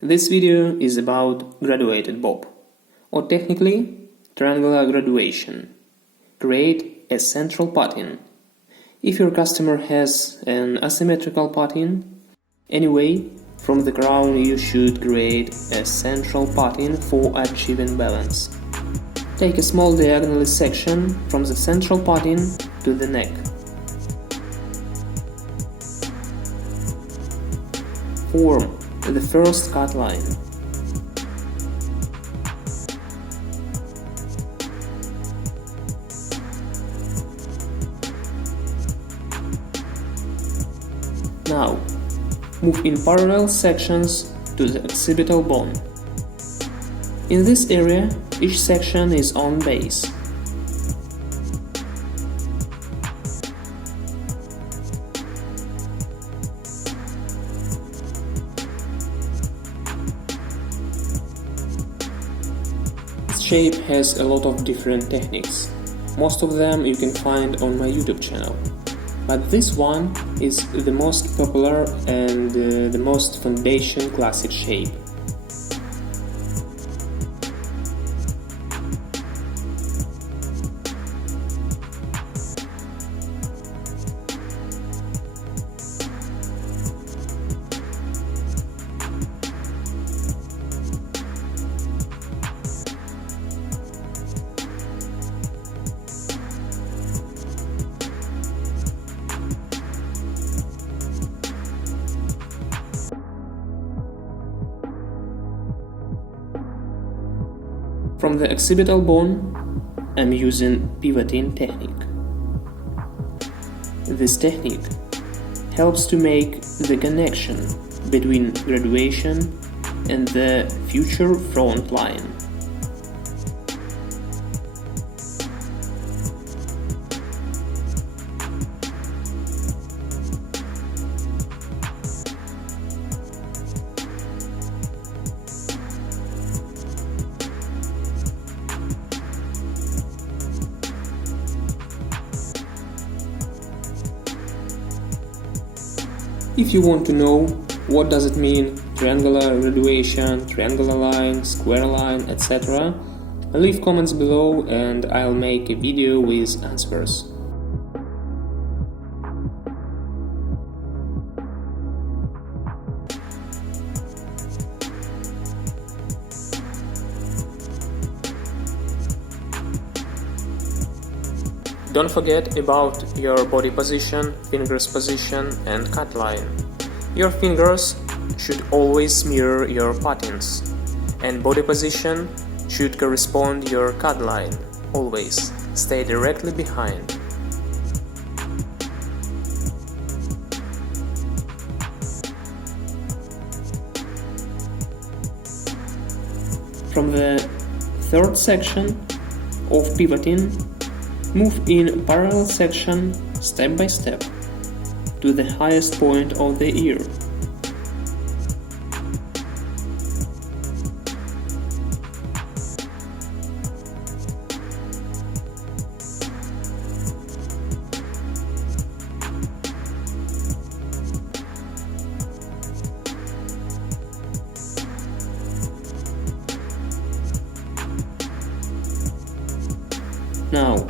This video is about graduated bob, or technically triangular graduation. Create a central pattern. If your customer has an asymmetrical pattern, anyway, from the crown you should create a central pattern for achieving balance. Take a small diagonal section from the central pattern to the neck. Form the first cut line. Now, move in parallel sections to the occipital bone. In this area, each section is on base. This shape has a lot of different techniques. Most of them you can find on my YouTube channel. But this one is the most popular and the most foundation classic shape. From the occipital bone, I'm using pivoting technique. This technique helps to make the connection between graduation and the future front line. If you want to know what does it mean triangular graduation, triangular line, square line, etc., leave comments below and I'll make a video with answers. Don't forget about your body position, fingers position and cut line. Your fingers should always mirror your patterns, and body position should correspond your cut line, always stay directly behind. From the third section of pivoting, move in parallel section step by step to the highest point of the ear. Now,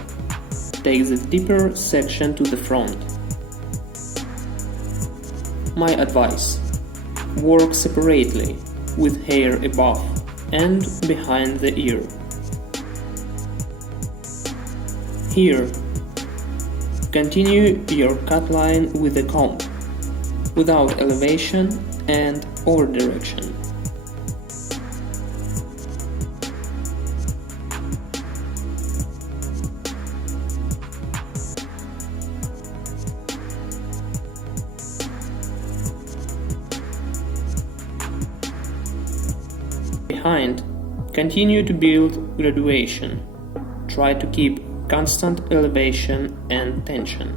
take the deeper section to the front. My advice: work separately with hair above and behind the ear. Here, continue your cut line with the comb, without elevation and over direction. Behind, continue to build graduation. Try to keep constant elevation and tension.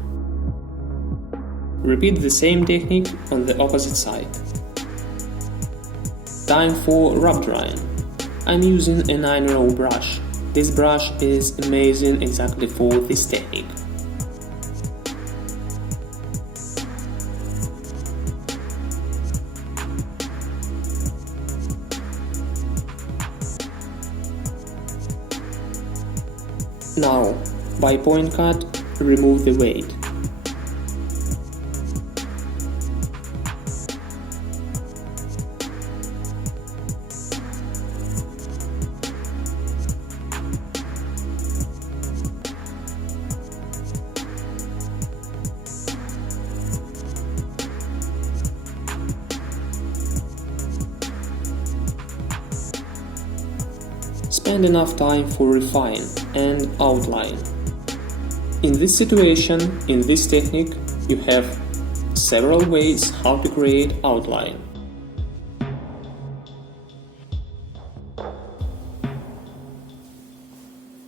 Repeat the same technique on the opposite side. Time for rub drying. I'm using a 9-row brush. This brush is amazing exactly for this technique. Now, by point cut, remove the weight. Spend enough time for refine and outline. In this situation, in this technique, you have several ways how to create outline.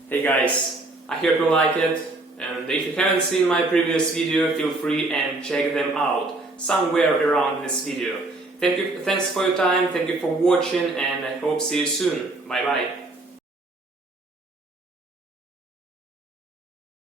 Hey guys, I hope you like it, and if you haven't seen my previous video, feel free and check them out somewhere around this video. Thanks for your time, thank you for watching, and I hope see you soon. Bye bye.